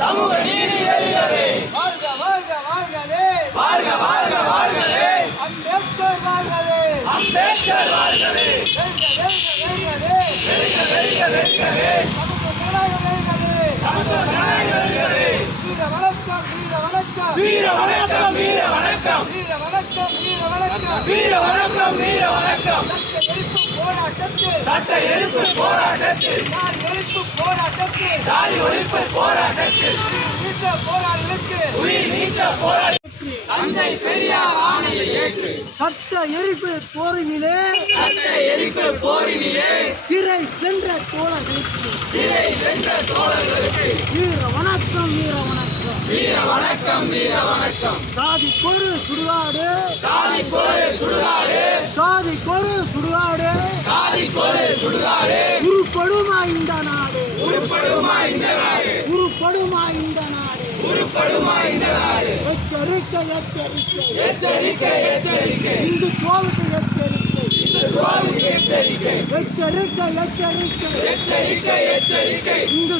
சமூக நீதி வெல்கவே, வாழ்க வாழ்க வாழ்கவே, வாழ்க வாழ்க வாழ்கவே, அம்பேத்கர் வாழ்கவே, அம்பேத்கர் வாழ்கவே, வெல்க வெல்க வெல்கவே, வெல்க வெல்க வெல்கவே, சமூக ஜனநாயக வெல்கவே, வீர வணக்கம் வீர வணக்கம் வீர வணக்கம் வீர வணக்கம் வீர வணக்கம் வீர வணக்கம் வீர வணக்கம் சட்ட எதிர்ப்பு போராட்டத்தில் சாதி ஒழிப்பு போராட்டத்தில் உயிர் நீத்த போராடி தந்தை பெரியார் ஆணையை ஏற்று சட்ட எரிப்பு போரினிலே சிறை சென்ற தோழர்களுக்கு வீர வணக்கம் வீர வணக்கம் வீர வணக்கம். சாதி கொரு சுடுகாடு சாதி கொரு சுடுகாடு சாதி கொரு சுடுகாடு சாதி கொரு சுடுகாடு உருப்படுமா இந்த நாடு உருப்படுமா இந்த நாடு உருப்படுமா இந்த நாடு உருப்படுமா இந்த நாடு. எச்சரிக்கை எச்சரிக்கை எச்சரிக்கை இந்துத்துவாவுக்கு எச்சரிக்கை இந்துத்துவாவுக்கு எச்சரிக்கை எச்சரிக்கை எச்சரிக்கை எச்சரிக்கை இந்து